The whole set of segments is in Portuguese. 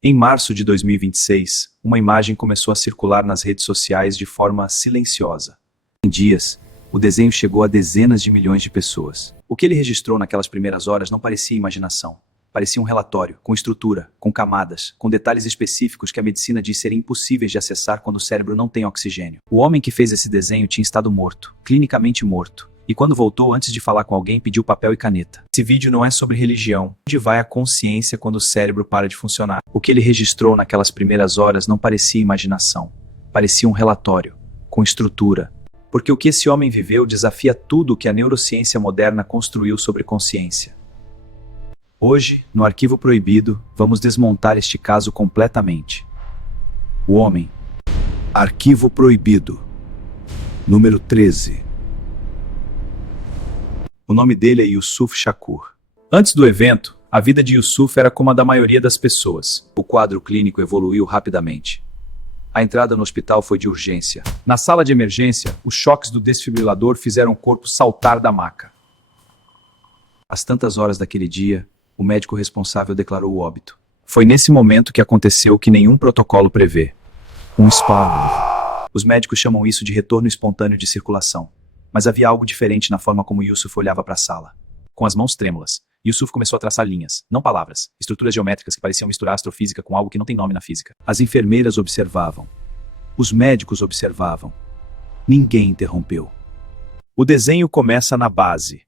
Em março de 2026, uma imagem começou a circular nas redes sociais de forma silenciosa. Em dias, o desenho chegou a dezenas de milhões de pessoas. O que ele registrou naquelas primeiras horas não parecia imaginação. Parecia um relatório, com estrutura, com camadas, com detalhes específicos que a medicina diz serem impossíveis de acessar quando o cérebro não tem oxigênio. O homem que fez esse desenho tinha estado morto, clinicamente morto. E quando voltou, antes de falar com alguém, pediu papel e caneta. Esse vídeo não é sobre religião. Onde vai a consciência quando o cérebro para de funcionar? O que ele registrou naquelas primeiras horas não parecia imaginação. Parecia um relatório, com estrutura. Porque o que esse homem viveu desafia tudo o que a neurociência moderna construiu sobre consciência. Hoje, no Arquivo Proibido, vamos desmontar este caso completamente. O homem. Arquivo Proibido. Número 13. O nome dele é Yusuf Shakur. Antes do evento, a vida de Yusuf era como a da maioria das pessoas. O quadro clínico evoluiu rapidamente. A entrada no hospital foi de urgência. Na sala de emergência, os choques do desfibrilador fizeram o corpo saltar da maca. Às tantas horas daquele dia, o médico responsável declarou o óbito. Foi nesse momento que aconteceu o que nenhum protocolo prevê. Um espasmo. Os médicos chamam isso de retorno espontâneo de circulação. Mas havia algo diferente na forma como Yusuf olhava para a sala. Com as mãos trêmulas, Yusuf começou a traçar linhas, não palavras, estruturas geométricas que pareciam misturar astrofísica com algo que não tem nome na física. As enfermeiras observavam. Os médicos observavam. Ninguém interrompeu. O desenho começa na base.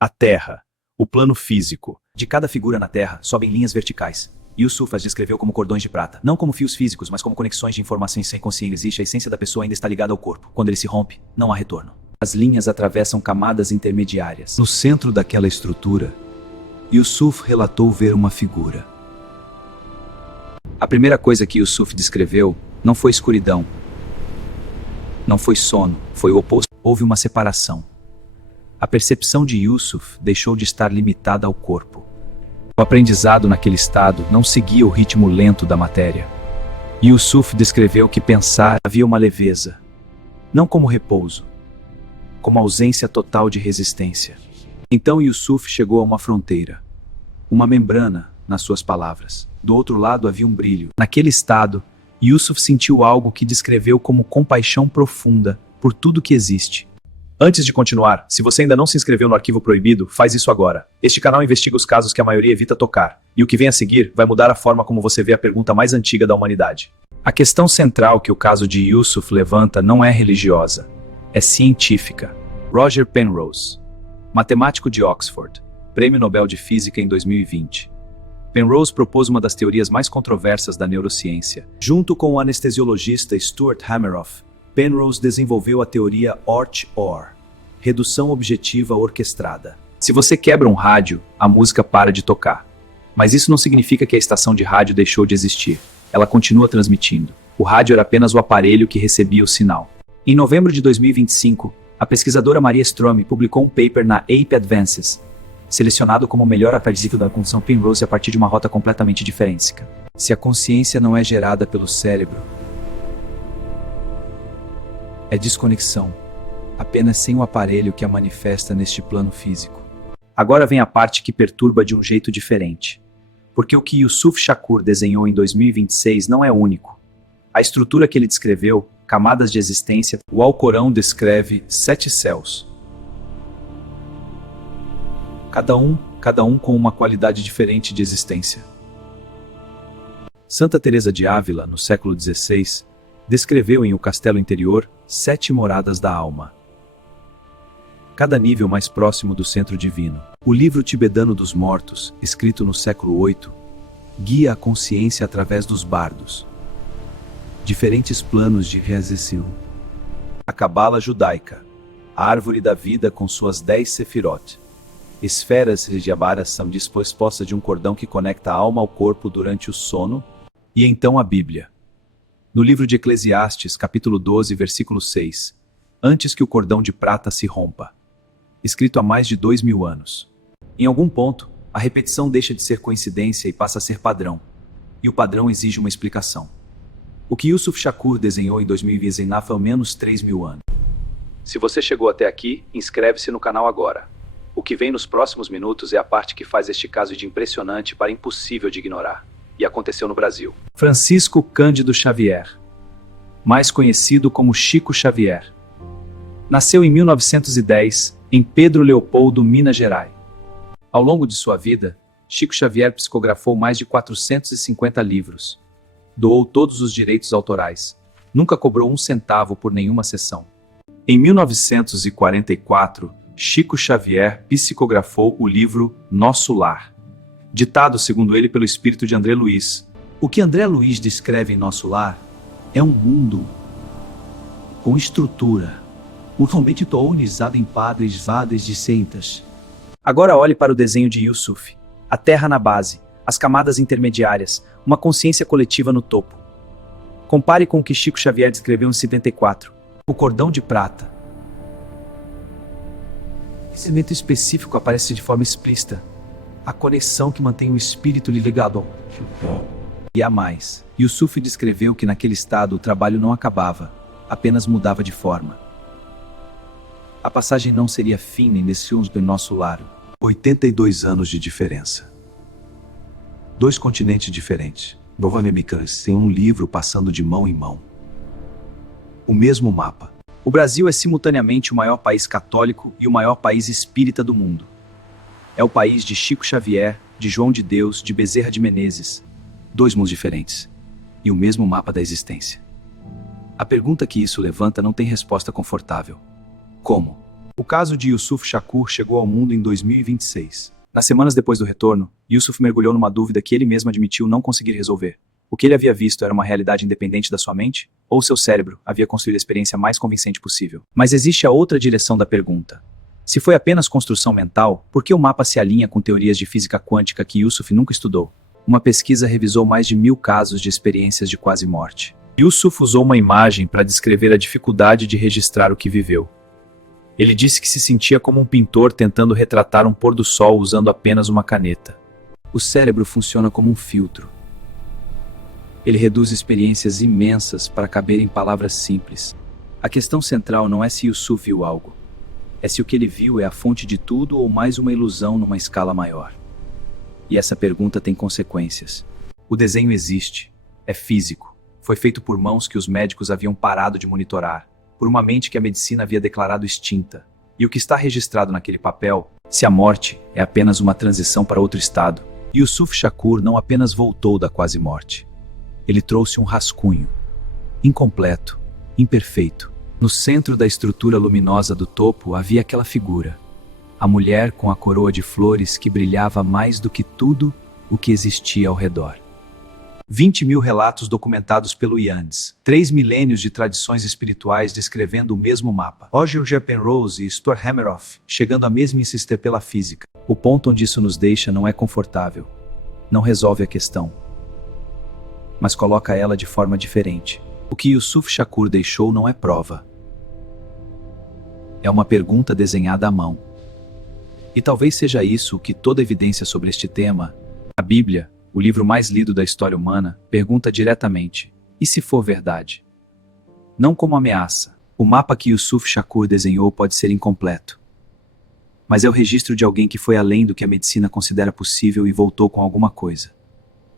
A Terra. O plano físico. De cada figura na Terra sobem linhas verticais. Yusuf as descreveu como cordões de prata, não como fios físicos, mas como conexões de informações sem consciência. Existe, a essência da pessoa ainda está ligada ao corpo. Quando ele se rompe, não há retorno. As linhas atravessam camadas intermediárias. No centro daquela estrutura, Yusuf relatou ver uma figura. A primeira coisa que Yusuf descreveu não foi escuridão. Não foi sono, foi o oposto. Houve uma separação. A percepção de Yusuf deixou de estar limitada ao corpo. O aprendizado naquele estado não seguia o ritmo lento da matéria. Yusuf descreveu que pensar havia uma leveza, não como repouso, como ausência total de resistência. Então Yusuf chegou a uma fronteira, uma membrana, nas suas palavras. Do outro lado havia um brilho. Naquele estado, Yusuf sentiu algo que descreveu como compaixão profunda por tudo que existe. Antes de continuar, se você ainda não se inscreveu no Arquivo Proibido, faz isso agora. Este canal investiga os casos que a maioria evita tocar, e o que vem a seguir vai mudar a forma como você vê a pergunta mais antiga da humanidade. A questão central que o caso de Yusuf levanta não é religiosa, é científica. Roger Penrose, matemático de Oxford, Prêmio Nobel de Física em 2020. Penrose propôs uma das teorias mais controversas da neurociência. Junto com o anestesiologista Stuart Hameroff, Penrose desenvolveu a teoria ORT-OR, redução objetiva orquestrada. Se você quebra um rádio, a música para de tocar. Mas isso não significa que a estação de rádio deixou de existir. Ela continua transmitindo. O rádio era apenas o aparelho que recebia o sinal. Em novembro de 2025, a pesquisadora Maria Strome publicou um paper na Ape Advances, selecionado como o melhor aprendizado da função Penrose a partir de uma rota completamente diferente. Se a consciência não é gerada pelo cérebro, é desconexão, apenas sem o aparelho que a manifesta neste plano físico. Agora vem a parte que perturba de um jeito diferente. Porque o que Yusuf Shakur desenhou em 2026 não é único. A estrutura que ele descreveu, camadas de existência, o Alcorão descreve 7 céus. Cada um com uma qualidade diferente de existência. Santa Teresa de Ávila, no século XVI, descreveu em O Castelo Interior 7 moradas da alma. Cada nível mais próximo do centro divino. O livro tibetano dos mortos, escrito no século VIII, guia a consciência através dos bardos. Diferentes planos de realização. A Cabala judaica, a árvore da vida com suas 10 sefirot. Esferas regiabaras são dispostas de um cordão que conecta a alma ao corpo durante o sono. E então a Bíblia. No livro de Eclesiastes, capítulo 12, versículo 6, antes que o cordão de prata se rompa. Escrito há mais de 2000 anos. Em algum ponto, a repetição deixa de ser coincidência e passa a ser padrão. E o padrão exige uma explicação. O que Yusuf Shakur desenhou em 2020 há ao menos 3.000 anos. Se você chegou até aqui, inscreve-se no canal agora. O que vem nos próximos minutos é a parte que faz este caso de impressionante para impossível de ignorar. e aconteceu no Brasil. Francisco Cândido Xavier, mais conhecido como Chico Xavier, nasceu em 1910 em Pedro Leopoldo, Minas Gerais. Ao longo de sua vida, Chico Xavier psicografou mais de 450 livros, doou todos os direitos autorais, nunca cobrou um centavo por nenhuma sessão. Em 1944, Chico Xavier psicografou o livro Nosso Lar, ditado, segundo ele, pelo espírito de André Luiz. O que André Luiz descreve em Nosso Lar é um mundo com estrutura, usualmente organizado em padres, vadas de seitas. Agora olhe para o desenho de Yusuf. A terra na base, as camadas intermediárias, uma consciência coletiva no topo. Compare com o que Chico Xavier descreveu em 74, o cordão de prata. Esse elemento específico aparece de forma explícita, a conexão que mantém o espírito ligado ao... E há mais. Yusuf descreveu que naquele estado o trabalho não acabava, apenas mudava de forma. A passagem não seria fim nem desse do nosso lar. 82 anos de diferença. 2 continentes diferentes. Novamente, sem um livro passando de mão em mão. O mesmo mapa. O Brasil é simultaneamente o maior país católico e o maior país espírita do mundo. É o país de Chico Xavier, de João de Deus, de Bezerra de Menezes. 2 mundos diferentes. E o mesmo mapa da existência. A pergunta que isso levanta não tem resposta confortável. Como? O caso de Yusuf Shakur chegou ao mundo em 2026. Nas semanas depois do retorno, Yusuf mergulhou numa dúvida que ele mesmo admitiu não conseguir resolver. O que ele havia visto era uma realidade independente da sua mente? Ou seu cérebro havia construído a experiência mais convincente possível? Mas existe a outra direção da pergunta. Se foi apenas construção mental, por que o mapa se alinha com teorias de física quântica que Yusuf nunca estudou? Uma pesquisa revisou mais de 1000 casos de experiências de quase morte. Yusuf usou uma imagem para descrever a dificuldade de registrar o que viveu. Ele disse que se sentia como um pintor tentando retratar um pôr do sol usando apenas uma caneta. O cérebro funciona como um filtro. Ele reduz experiências imensas para caber em palavras simples. A questão central não é se Yusuf viu algo. É se o que ele viu é a fonte de tudo ou mais uma ilusão numa escala maior. E essa pergunta tem consequências. O desenho existe. É físico. Foi feito por mãos que os médicos haviam parado de monitorar, por uma mente que a medicina havia declarado extinta. E o que está registrado naquele papel, se a morte é apenas uma transição para outro estado, Yusuf Shakur não apenas voltou da quase morte. Ele trouxe um rascunho, incompleto, imperfeito. No centro da estrutura luminosa do topo havia aquela figura, a mulher com a coroa de flores que brilhava mais do que tudo o que existia ao redor. 20.000 relatos documentados pelo Yandes, 3 milênios de tradições espirituais descrevendo o mesmo mapa. Roger Penrose e Stuart Hameroff chegando à mesma insistência pela física. O ponto onde isso nos deixa não é confortável. Não resolve a questão, mas coloca ela de forma diferente. O que Yusuf Shakur deixou não é prova. É uma pergunta desenhada à mão. E talvez seja isso o que toda evidência sobre este tema, a Bíblia, o livro mais lido da história humana, pergunta diretamente: e se for verdade? Não como ameaça. O mapa que Yusuf Shakur desenhou pode ser incompleto. Mas é o registro de alguém que foi além do que a medicina considera possível e voltou com alguma coisa.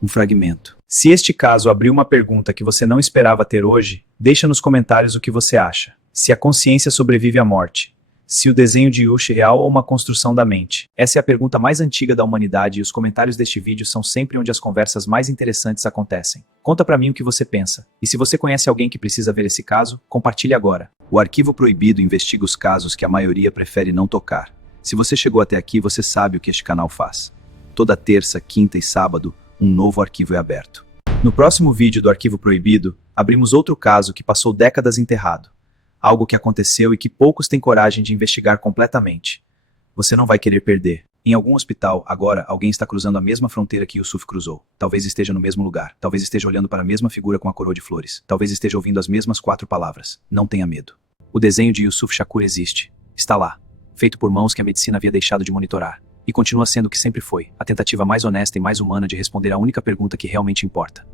Um fragmento. Se este caso abriu uma pergunta que você não esperava ter hoje, deixa nos comentários o que você acha. Se a consciência sobrevive à morte. Se o desenho de Yusuf é real ou uma construção da mente? Essa é a pergunta mais antiga da humanidade e os comentários deste vídeo são sempre onde as conversas mais interessantes acontecem. Conta pra mim o que você pensa. E se você conhece alguém que precisa ver esse caso, compartilhe agora. O Arquivo Proibido investiga os casos que a maioria prefere não tocar. Se você chegou até aqui, você sabe o que este canal faz. Toda terça, quinta e sábado, um novo arquivo é aberto. No próximo vídeo do Arquivo Proibido, abrimos outro caso que passou décadas enterrado. Algo que aconteceu e que poucos têm coragem de investigar completamente. Você não vai querer perder. Em algum hospital, agora, alguém está cruzando a mesma fronteira que Yusuf cruzou. Talvez esteja no mesmo lugar. Talvez esteja olhando para a mesma figura com a coroa de flores. Talvez esteja ouvindo as mesmas 4 palavras. Não tenha medo. O desenho de Yusuf Shakur existe. Está lá. Feito por mãos que a medicina havia deixado de monitorar. E continua sendo o que sempre foi, a tentativa mais honesta e mais humana de responder à única pergunta que realmente importa.